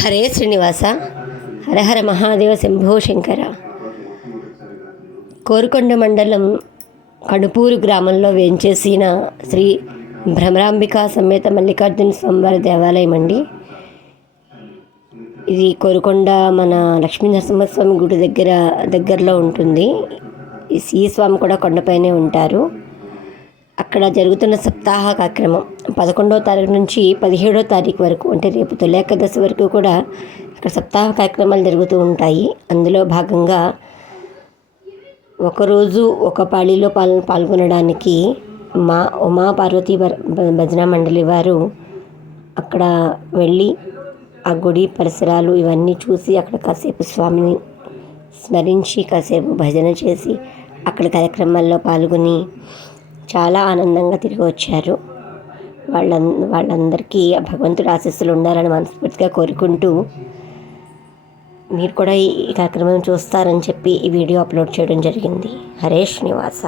హరే శ్రీనివాస, హరహర మహాదేవ, శంభో శంకర. కోరుకొండ మండలం కడుపూరు గ్రామంలో వేంచేసిన శ్రీ భ్రమరాంబికా సమేత మల్లికార్జున స్వామివారి దేవాలయం అండి. ఇది కోరుకొండ మన లక్ష్మీ నరసింహస్వామి గుడి దగ్గరలో ఉంటుంది. ఈ స్వామి కూడా కొండపైనే ఉంటారు. అక్కడ జరుగుతున్న సప్తాహ కార్యక్రమం 11వ తారీఖు నుంచి 17వ తారీఖు వరకు, అంటే రేపు తొలి ఏకాదశి వరకు కూడా అక్కడ సప్తాహ కార్యక్రమాలు జరుగుతూ ఉంటాయి. అందులో భాగంగా ఒకరోజు ఒక పాళీలో పాల్గొనడానికి ఉమా పార్వతీ భజన మండలి వారు అక్కడ వెళ్ళి ఆ గుడి పరిసరాలు ఇవన్నీ చూసి అక్కడ కాసేపు స్వామిని స్మరించి కాసేపు భజన చేసి అక్కడ కార్యక్రమాల్లో పాల్గొని చాలా ఆనందంగా తిరిగి వచ్చారు. వాళ్ళందరికీ భగవంతుడి ఆశీస్సులు ఉండాలని మనస్ఫూర్తిగా కోరుకుంటూ, మీరు కూడా ఈ కార్యక్రమం చూస్తారని చెప్పి ఈ వీడియో అప్లోడ్ చేయడం జరిగింది. హరే శ్రీనివాస.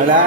అలా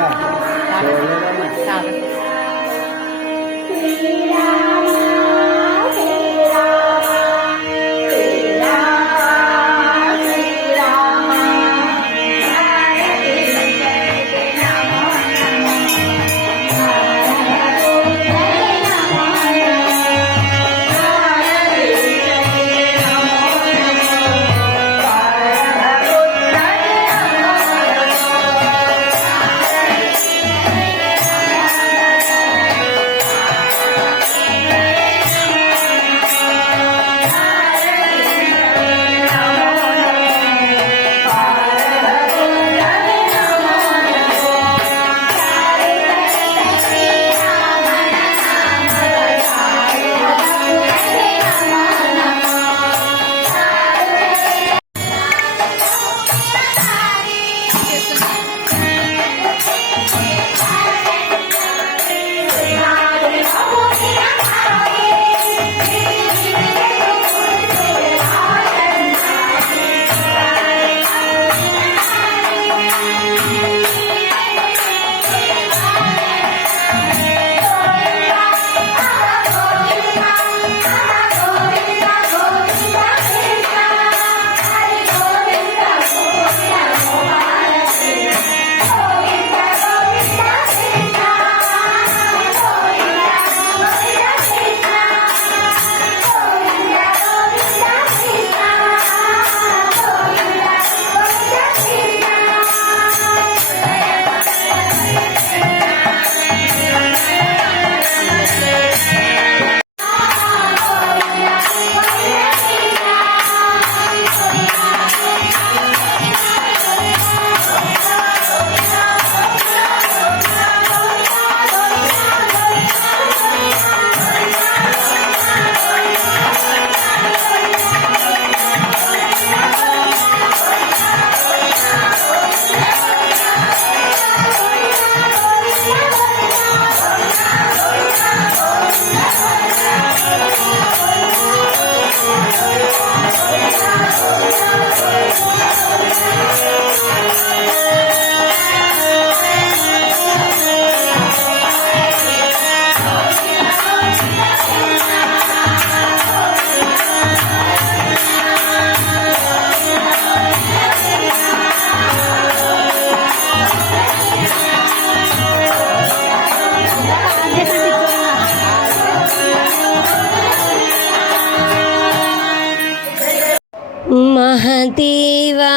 మహదేవా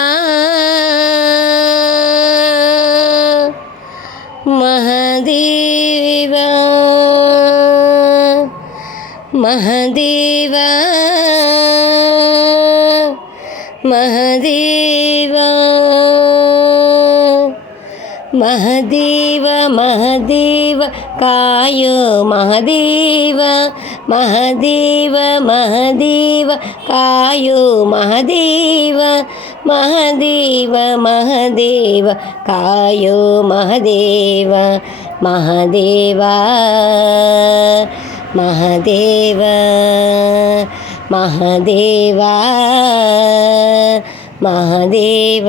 మహదేవా మహదేవా మహదేవా మహదేవ మహదేవ కాయో మహదేవ మహదేవ మహదేవ కాయో మహదేవ మహదేవ మహదేవ కాయో మహదేవ మహదేవా మహదేవ మహదేవా ಮಹದೇವ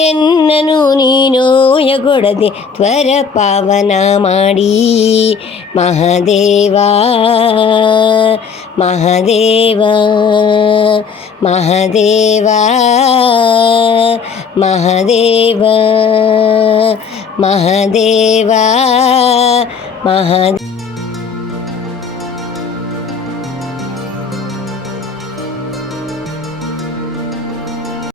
ಎನ್ನನು ನೀನೋಯಗೊಡದೆ ತ್ವರ ಪಾವನ ಮಾಡಿ ಮಹದೇವ ಮಹದೇವ ಮಹದೇವ ಮಹದೇವ ಮಹದೇವ ಮಹದೇವ